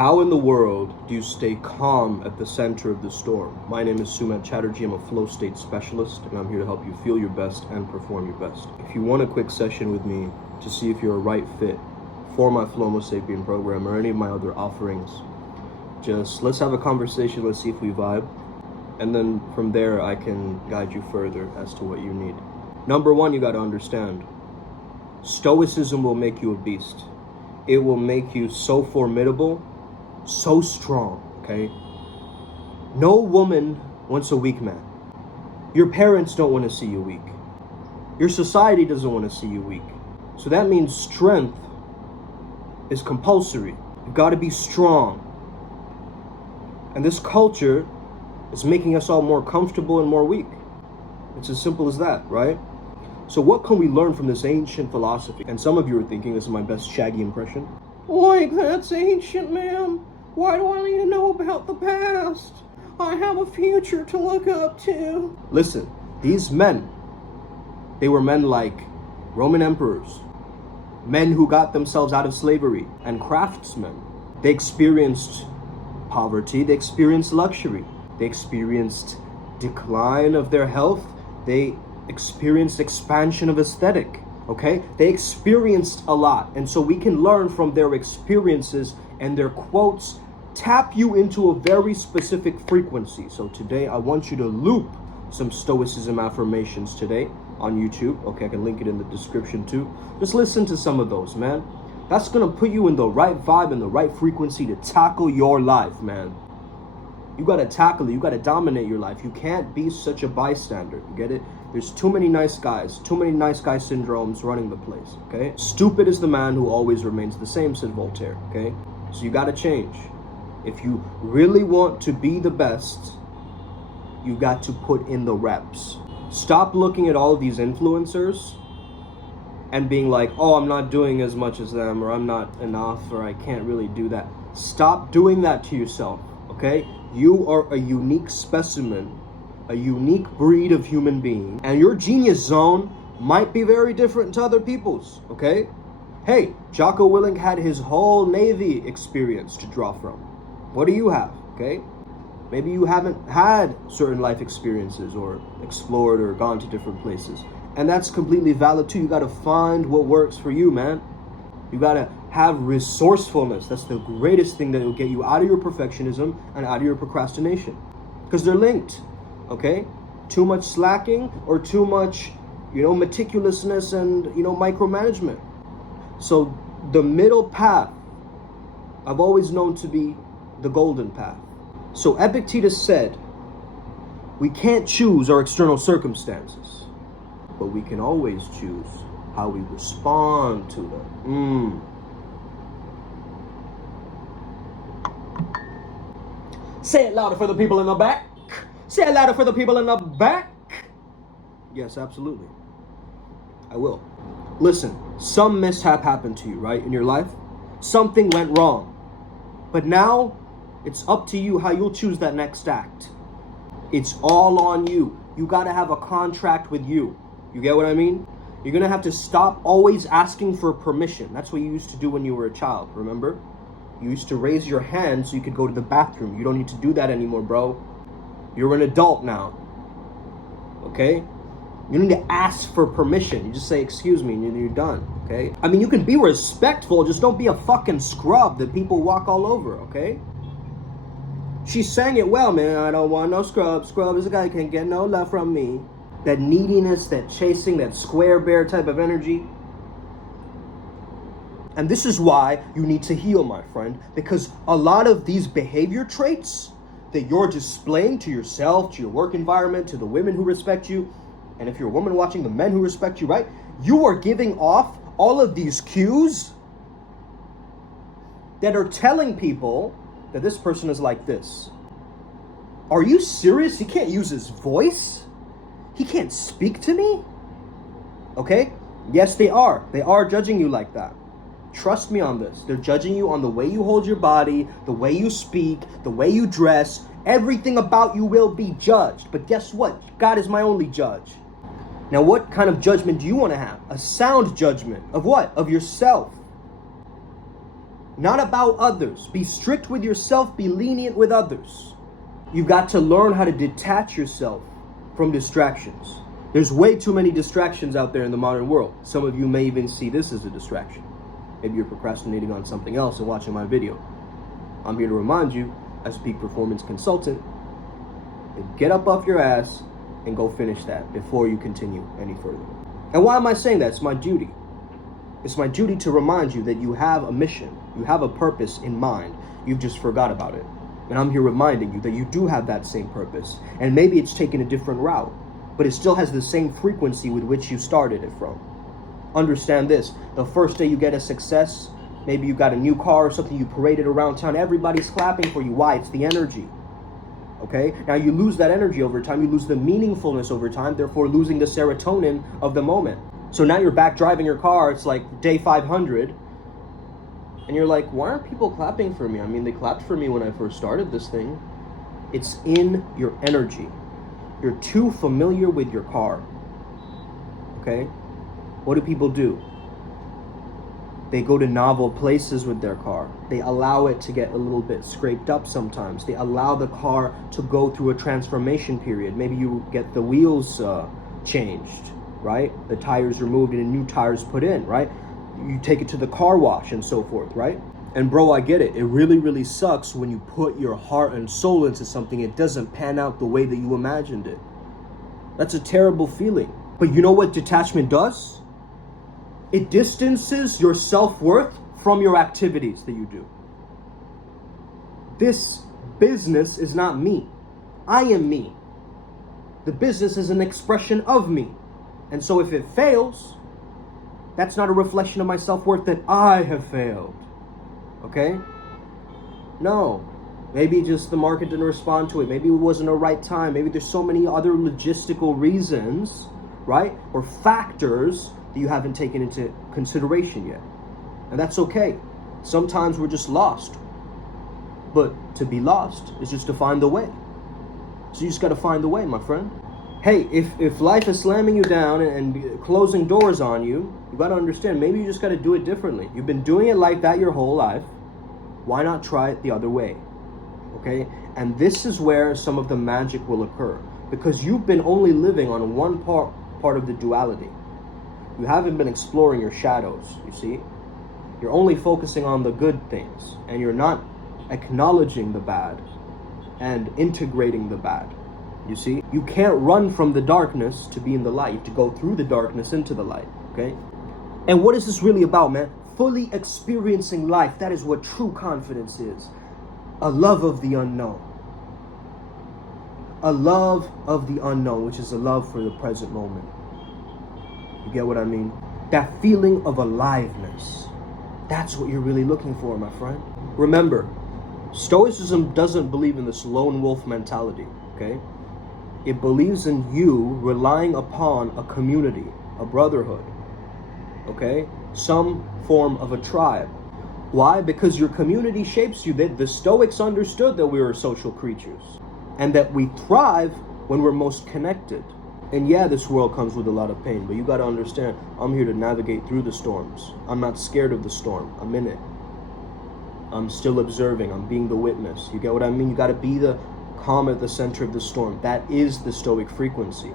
How in the world do you stay calm at the center of the storm? My name is Sumant Chatterjee. I'm a flow state specialist, and I'm here to help you feel your best and perform your best. If you want a quick session with me to see if you're a right fit for my Flow Sapien program or any of my other offerings, just let's have a conversation. Let's see if we vibe. And then from there, I can guide you further as to what you need. Number one, you got to understand, stoicism will make you a beast. It will make you so formidable, so strong, okay? No woman wants a weak man. Your parents don't want to see you weak. Your society doesn't want to see you weak. So that means strength is compulsory. You've got to be strong. And this culture is making us all more comfortable and more weak. It's as simple as that, right? So what can we learn from this ancient philosophy? And some of you are thinking this is my best Shaggy impression. Like, that's ancient, man. Why do I need to know about the past? I have a future to look up to. Listen, these men, they were men like Roman emperors, men who got themselves out of slavery, and craftsmen. They experienced poverty, they experienced luxury, they experienced decline of their health, they experienced expansion of aesthetic, okay? They experienced a lot, and so we can learn from their experiences, and their quotes tap you into a very specific frequency. So today I want you to loop some stoicism affirmations today on YouTube. Okay, I can link it in the description too. Just listen to some of those, man. That's gonna put you in the right vibe and the right frequency to tackle your life, man. You gotta tackle it. You gotta dominate your life. You can't be such a bystander. You get it? There's too many nice guys, too many nice guy syndromes running the place, okay? Stupid is the man who always remains the same, said Voltaire, okay? So you gotta change. If you really want to be the best, you got to put in the reps. Stop looking at all of these influencers and being like, oh, I'm not doing as much as them, or I'm not enough, or I can't really do that. Stop doing that to yourself, okay? You are a unique specimen, a unique breed of human being, and your genius zone might be very different to other people's, okay? Hey, Jocko Willink had his whole Navy experience to draw from. What do you have, okay? Maybe you haven't had certain life experiences or explored or gone to different places. And that's completely valid too. You gotta find what works for you, man. You gotta have resourcefulness. That's the greatest thing that will get you out of your perfectionism and out of your procrastination. Because they're linked, okay? Too much slacking or too much, meticulousness and, micromanagement. So the middle path, I've always known to be the golden path. So Epictetus said, we can't choose our external circumstances, but we can always choose how we respond to them. Say it louder for the people in the back. Say it louder for the people in the back. Yes, absolutely. I will. Listen, some mishap happened to you, right, in your life? Something went wrong. But now, it's up to you how you'll choose that next act. It's all on you. You gotta have a contract with you. You get what I mean? You're gonna have to stop always asking for permission. That's what you used to do when you were a child, remember? You used to raise your hand so you could go to the bathroom. You don't need to do that anymore, bro. You're an adult now, okay? You need to ask for permission. You just say, excuse me, and you're done, okay? I mean, you can be respectful, just don't be a fucking scrub that people walk all over, okay? She sang it well, man. I don't want no scrub. Scrub is a guy who can't get no love from me. That neediness, that chasing, that square bear type of energy. And this is why you need to heal, my friend. Because a lot of these behavior traits that you're displaying to yourself, to your work environment, to the women who respect you, and if you're a woman watching, the men who respect you, right? You are giving off all of these cues that are telling people that this person is like this. Are you serious? He can't use his voice? He can't speak to me? Okay? Yes, they are. They are judging you like that. Trust me on this. They're judging you on the way you hold your body, the way you speak, the way you dress. Everything about you will be judged. But guess what? God is my only judge. Now, what kind of judgment do you want to have? A sound judgment. Of what? Of yourself. not about others. Be strict with yourself, be lenient with others. You got to learn how to detach yourself from distractions. There's way too many distractions out there in the modern world. Some of you may even see this as a distraction. Maybe you're procrastinating on something else and watching my video. I'm here to remind you, as a peak performance consultant, to get up off your ass and go finish that before you continue any further. And why am I saying that? It's my duty. It's my duty to remind you that you have a mission, you have a purpose in mind. You've just forgot about it. And I'm here reminding you that you do have that same purpose. And maybe it's taken a different route, but it still has the same frequency with which you started it from. Understand this, the first day you get a success, maybe you got a new car or something, you paraded around town, everybody's clapping for you. Why? It's the energy. Okay? Now you lose that energy over time, you lose the meaningfulness over time, therefore losing the serotonin of the moment. So now you're back driving your car, it's like day 500, and you're like, why aren't people clapping for me? I mean, they clapped for me when I first started this thing. It's in your energy. You're too familiar with your car. Okay? What do people do? They go to novel places with their car. They allow it to get a little bit scraped up sometimes. They allow the car to go through a transformation period. Maybe you get the wheels changed, right? The tires removed and new tires put in, right? You take it to the car wash and so forth, right? And bro, I get it. It really, really sucks when you put your heart and soul into something, it doesn't pan out the way that you imagined it. That's a terrible feeling. But you know what detachment does? It distances your self-worth from your activities that you do. This business is not me. I am me. The business is an expression of me. And so if it fails, that's not a reflection of my self-worth that I have failed. Okay? No. Maybe just the market didn't respond to it. Maybe it wasn't the right time. Maybe there's so many other logistical reasons, right? Or factors that you haven't taken into consideration yet. And that's okay. Sometimes we're just lost. But to be lost is just to find the way. So you just got to find the way, my friend. Hey, if life is slamming you down and closing doors on you, you got to understand, maybe you just got to do it differently. You've been doing it like that your whole life. Why not try it the other way? Okay? And this is where some of the magic will occur. Because you've been only living on one part of the duality. You haven't been exploring your shadows, you see? You're only focusing on the good things, and you're not acknowledging the bad and integrating the bad, you see? You can't run from the darkness to be in the light. You have to go through the darkness into the light, okay? And what is this really about, man? Fully experiencing life. That is what true confidence is. A love of the unknown. A love of the unknown, which is a love for the present moment. You get what I mean? That feeling of aliveness. That's what you're really looking for, my friend. Remember, Stoicism doesn't believe in this lone wolf mentality, okay? It believes in you relying upon a community, a brotherhood, okay? Some form of a tribe. Why? Because your community shapes you. The Stoics understood that we were social creatures and that we thrive when we're most connected. And yeah, this world comes with a lot of pain, but you got to understand, I'm here to navigate through the storms. I'm not scared of the storm. I'm in it. I'm still observing. I'm being the witness. You get what I mean? You got to be the calm at the center of the storm. That is the Stoic frequency.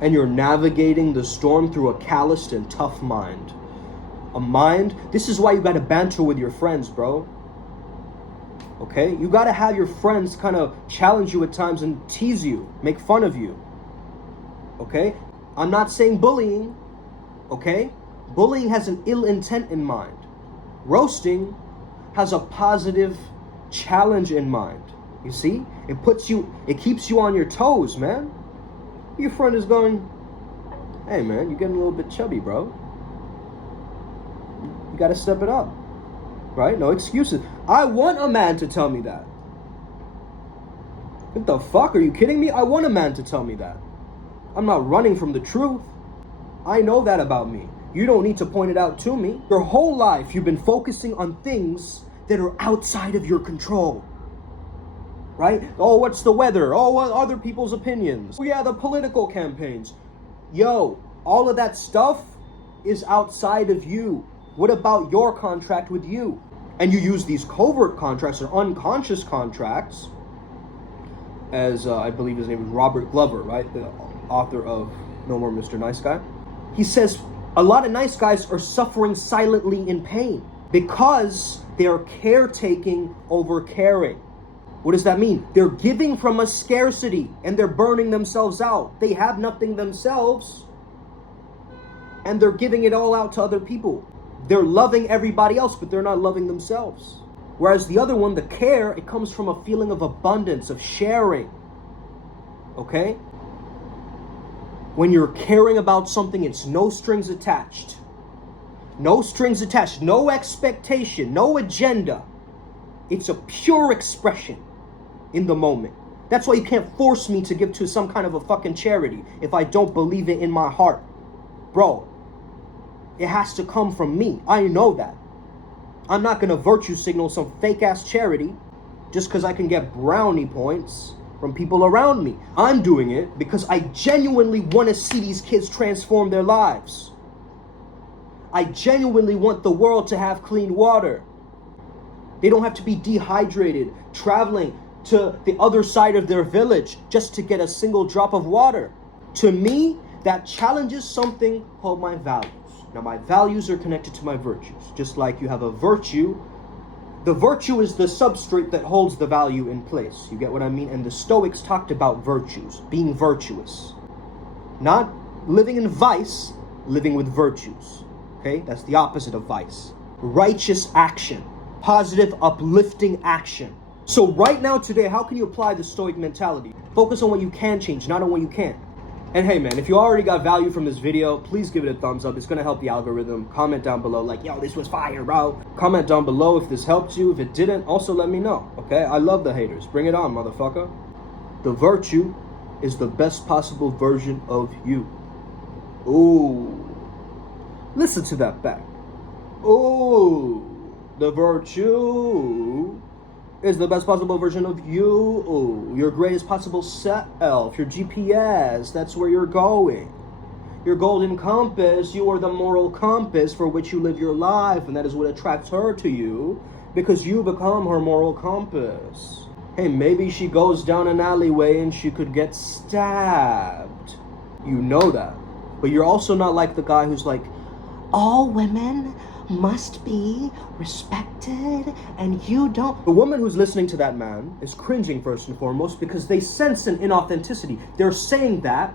And you're navigating the storm through a calloused and tough mind. A mind, this is why you got to banter with your friends, bro. Okay? You got to have your friends kind of challenge you at times and tease you, make fun of you. Okay? I'm not saying bullying. Okay? Bullying has an ill intent in mind. Roasting has a positive challenge in mind. You see? It keeps you on your toes, man. Your friend is going, hey man, you're getting a little bit chubby, bro. You gotta step it up. Right? No excuses. I want a man to tell me that. What the fuck? Are you kidding me? I want a man to tell me that. I'm not running from the truth. I know that about me. You don't need to point it out to me. Your whole life, you've been focusing on things that are outside of your control. Right? Oh, what's the weather? Oh, what other people's opinions? Oh, yeah, the political campaigns. Yo, all of that stuff is outside of you. What about your contract with you? And you use these covert contracts or unconscious contracts, as I believe his name is Robert Glover, right? The author of No More Mr. Nice Guy. He says a lot of nice guys are suffering silently in pain because they are caretaking over caring. What does that mean? They're giving from a scarcity and they're burning themselves out. They have nothing themselves and they're giving it all out to other people. They're loving everybody else, but they're not loving themselves. Whereas the other one, the care, it comes from a feeling of abundance, of sharing. Okay? When you're caring about something, it's no strings attached. No strings attached, no expectation, no agenda. It's a pure expression in the moment. That's why you can't force me to give to some kind of a fucking charity if I don't believe it in my heart. Bro, it has to come from me. I know that. I'm not going to virtue signal some fake ass charity just because I can get brownie points from people around me. I'm doing it because I genuinely want to see these kids transform their lives. I genuinely want the world to have clean water. They don't have to be dehydrated, traveling to the other side of their village just to get a single drop of water. To me, that challenges something called my values. Now, my values are connected to my virtues. Just like you have a virtue, the virtue is the substrate that holds the value in place. You get what I mean? And the Stoics talked about virtues, being virtuous. Not living in vice, living with virtues. Okay? That's the opposite of vice. Righteous action. Positive, uplifting action. So right now, today, how can you apply the Stoic mentality? Focus on what you can change, not on what you can't. And hey man, if you already got value from this video, please give it a thumbs up. It's gonna help the algorithm. Comment down below like, yo, this was fire, bro. Comment down below if this helped you. If it didn't, also let me know, okay? I love the haters. Bring it on, motherfucker. The virtue is the best possible version of you. Ooh. Listen to that back. Ooh. The virtue is the best possible version of you. Your greatest possible self, your GPS, that's where you're going. Your golden compass, you are the moral compass for which you live your life, and that is what attracts her to you, because you become her moral compass. Hey, maybe she goes down an alleyway and she could get stabbed. You know that. But you're also not like the guy who's like, all women must be respected and you don't. The woman who's listening to that man is cringing first and foremost because they sense an inauthenticity. They're saying that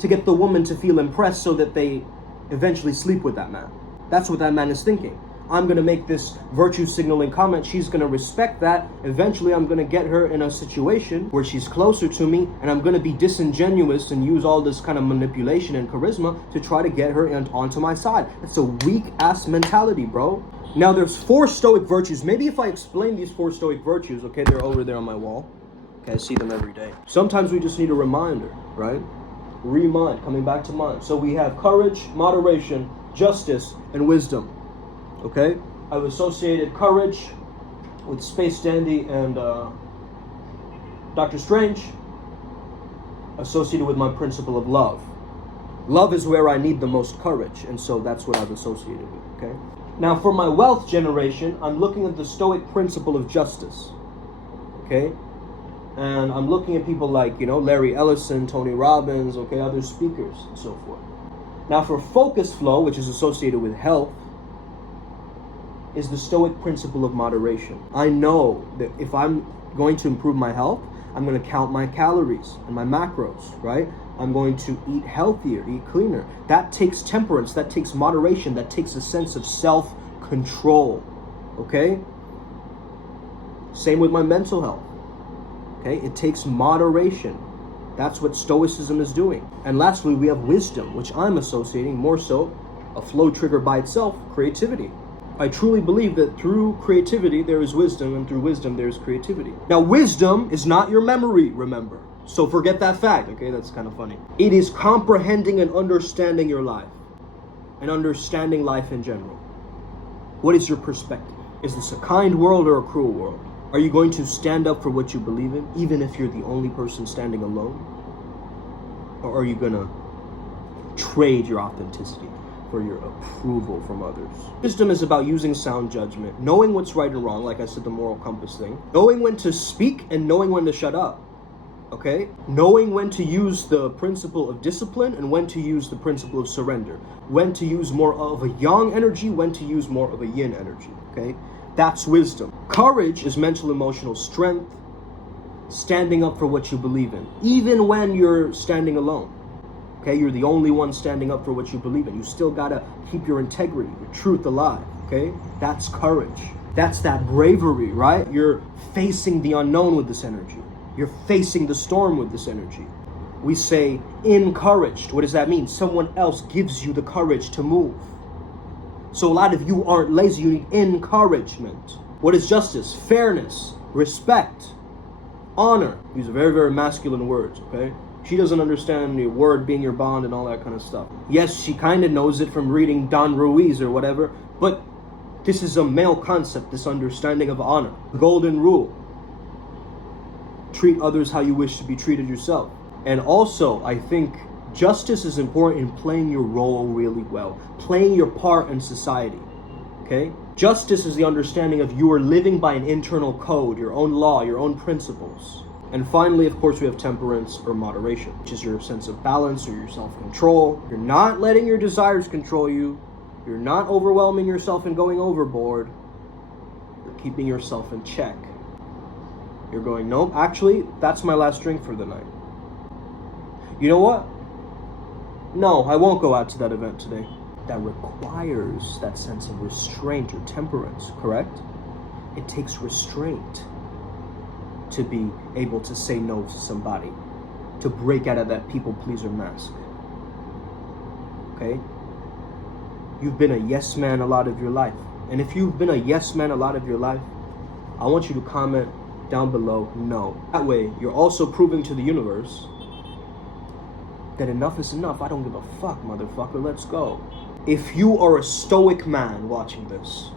to get the woman to feel impressed so that they eventually sleep with that man. That's what that man is thinking. I'm going to make this virtue signaling comment. She's going to respect that. Eventually, I'm going to get her in a situation where she's closer to me, and I'm going to be disingenuous and use all this kind of manipulation and charisma to try to get her onto my side. It's a weak-ass mentality, bro. Now, there's 4 Stoic virtues. Maybe if I explain these 4 Stoic virtues, okay, they're over there on my wall. Okay, I see them every day. Sometimes we just need a reminder, right? Remind, coming back to mind. So we have courage, moderation, justice, and wisdom. Okay, I've associated courage with Space Dandy and Dr. Strange, associated with my principle of love. Love is where I need the most courage, and so that's what I've associated with, okay? Now, for my wealth generation, I'm looking at the Stoic principle of justice, okay? And I'm looking at people like, you know, Larry Ellison, Tony Robbins, okay, other speakers, and so forth. Now, for focus flow, which is associated with health, is the Stoic principle of moderation. I know that if I'm going to improve my health, I'm going to count my calories and my macros, right? I'm going to eat healthier, eat cleaner. That takes temperance, that takes moderation, that takes a sense of self-control, okay? Same with my mental health, okay? It takes moderation. That's what Stoicism is doing. And lastly, we have wisdom, which I'm associating more so a flow trigger by itself, creativity. I truly believe that through creativity there is wisdom, and through wisdom there is creativity. Now, wisdom is not your memory, remember. So forget that fact, okay? That's kind of funny. It is comprehending and understanding your life, and understanding life in general. What is your perspective? Is this a kind world or a cruel world? Are you going to stand up for what you believe in, even if you're the only person standing alone? Or are you gonna trade your authenticity for your approval from others. Wisdom is about using sound judgment, knowing what's right and wrong, like I said, the moral compass thing, knowing when to speak and knowing when to shut up, okay? Knowing when to use the principle of discipline and when to use the principle of surrender, when to use more of a yang energy, when to use more of a yin energy, okay? That's wisdom. Courage is mental emotional strength, standing up for what you believe in, even when you're standing alone. Okay, you're the only one standing up for what you believe in. You still gotta keep your integrity, your truth alive, okay? That's courage. That's that bravery, right? You're facing the unknown with this energy. You're facing the storm with this energy. We say encouraged. What does that mean? Someone else gives you the courage to move. So a lot of you aren't lazy, you need encouragement. What is justice? Fairness, respect, honor. These are very, very masculine words, okay? She doesn't understand the word being your bond and all that kind of stuff. Yes, she kind of knows it from reading Don Ruiz or whatever, but this is a male concept, this understanding of honor. Golden rule. Treat others how you wish to be treated yourself. And also, I think justice is important in playing your role really well, playing your part in society, okay? Justice is the understanding of you are living by an internal code, your own law, your own principles. And finally, of course, we have temperance or moderation, which is your sense of balance or your self-control. You're not letting your desires control you. You're not overwhelming yourself and going overboard. You're keeping yourself in check. You're going, nope, actually, that's my last drink for the night. You know what? No, I won't go out to that event today. That requires that sense of restraint or temperance, correct? It takes restraint to be able to say no to somebody, to break out of that people pleaser mask. Okay? You've been a yes man a lot of your life. And if you've been a yes man a lot of your life, I want you to comment down below no. That way, you're also proving to the universe that enough is enough. I don't give a fuck, motherfucker. Let's go. If you are a stoic man watching this,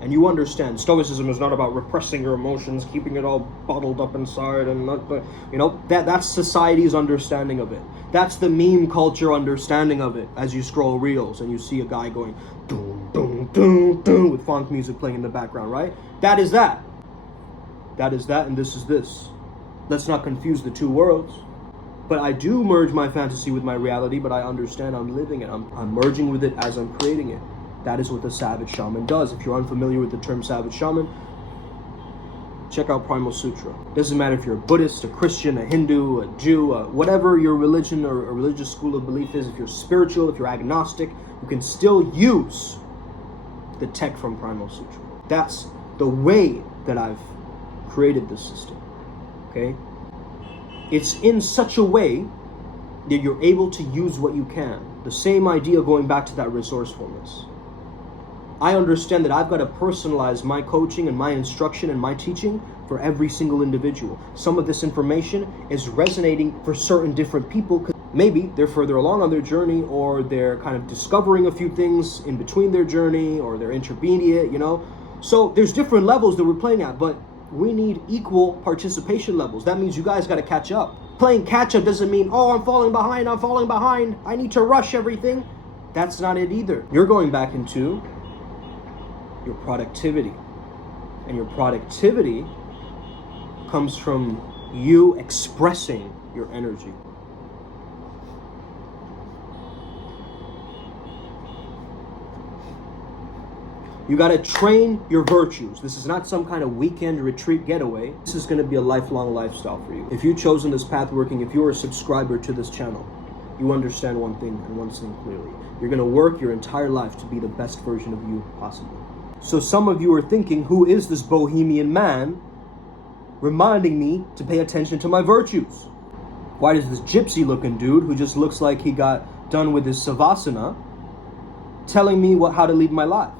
and you understand stoicism is not about repressing your emotions, keeping it all bottled up inside, and not, you know, that's society's understanding of it. That's the meme culture understanding of it. As you scroll reels and you see a guy going doom doom doom doom with funk music playing in the background, right? That is that. That is that, and this is this. Let's not confuse the two worlds. But I do merge my fantasy with my reality, but I understand I'm living it. I'm merging with it as I'm creating it. That is what the savage shaman does. If you're unfamiliar with the term savage shaman, check out Primal Sutra. Doesn't matter if you're a Buddhist, a Christian, a Hindu, a Jew, whatever your religion or a religious school of belief is, if you're spiritual, if you're agnostic, you can still use the tech from Primal Sutra. That's the way that I've created this system, okay? It's in such a way that you're able to use what you can. The same idea going back to that resourcefulness. I understand that I've got to personalize my coaching and my instruction and my teaching for every single individual. Some of this information is resonating for certain different people because maybe they're further along on their journey, or they're kind of discovering a few things in between their journey, or they're intermediate, you know? So there's different levels that we're playing at, but we need equal participation levels. That means you guys got to catch up. Playing catch up doesn't mean, oh, I'm falling behind, I need to rush everything. That's not it either. You're going back into your productivity. And your productivity comes from you expressing your energy. You got to train your virtues. This is not some kind of weekend retreat getaway. This is going to be a lifelong lifestyle for you. If you've chosen this path working, if you're a subscriber to this channel, you understand one thing and one thing clearly. You're going to work your entire life to be the best version of you possible. So some of you are thinking, who is this bohemian man reminding me to pay attention to my virtues? Why does this gypsy looking dude who just looks like he got done with his savasana telling me how to lead my life?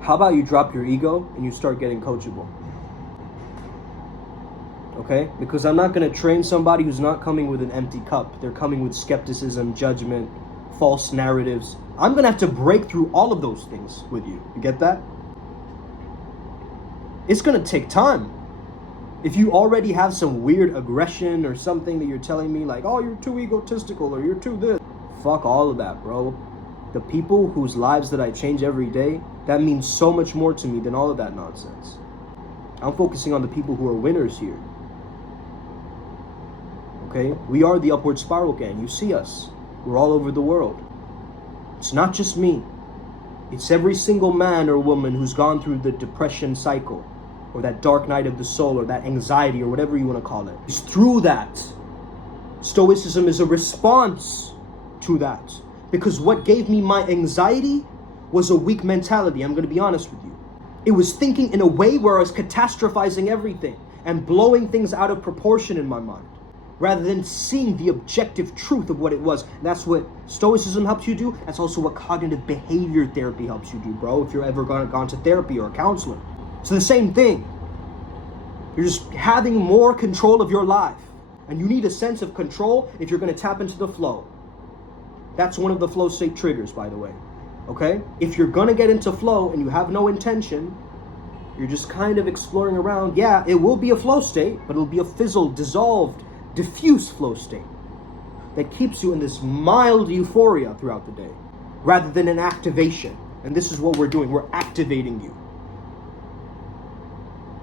How about you drop your ego and you start getting coachable? Okay? Because I'm not going to train somebody who's not coming with an empty cup. They're coming with skepticism, judgment, false narratives. I'm going to have to break through all of those things with you. You get that? It's going to take time. If you already have some weird aggression or something that you're telling me like, oh, you're too egotistical or you're too this. Fuck all of that, bro. The people whose lives that I change every day, that means so much more to me than all of that nonsense. I'm focusing on the people who are winners here. Okay? We are the Upward Spiral Gang. You see us. We're all over the world. It's not just me. It's every single man or woman who's gone through the depression cycle, or that dark night of the soul, or that anxiety, or whatever you want to call it. It's through that. Stoicism is a response to that. Because what gave me my anxiety was a weak mentality. I'm going to be honest with you. It was thinking in a way where I was catastrophizing everything and blowing things out of proportion in my mind, rather than seeing the objective truth of what it was. And that's what Stoicism helps you do. That's also what cognitive behavior therapy helps you do, bro, if you're ever gone to therapy or a counselor. It's the same thing. You're just having more control of your life. And you need a sense of control if you're going to tap into the flow. That's one of the flow state triggers, by the way. Okay? If you're going to get into flow and you have no intention, you're just kind of exploring around. Yeah, it will be a flow state, but it'll be a fizzled, dissolved, diffuse flow state that keeps you in this mild euphoria throughout the day, rather than an activation. And this is what we're doing. We're activating you.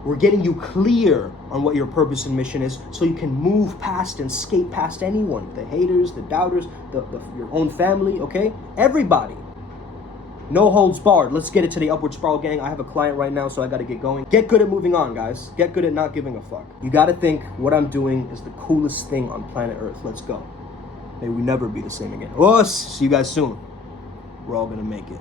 We're getting you clear on what your purpose and mission is, so you can move past and skate past anyone. The haters, the doubters, your own family, okay? Everybody. No holds barred. Let's get it to the Upward Spiral Gang. I have a client right now, so I gotta get going. Get good at moving on, guys. Get good at not giving a fuck. You gotta think what I'm doing is the coolest thing on planet Earth. Let's go. May we never be the same again. See you guys soon. We're all gonna make it.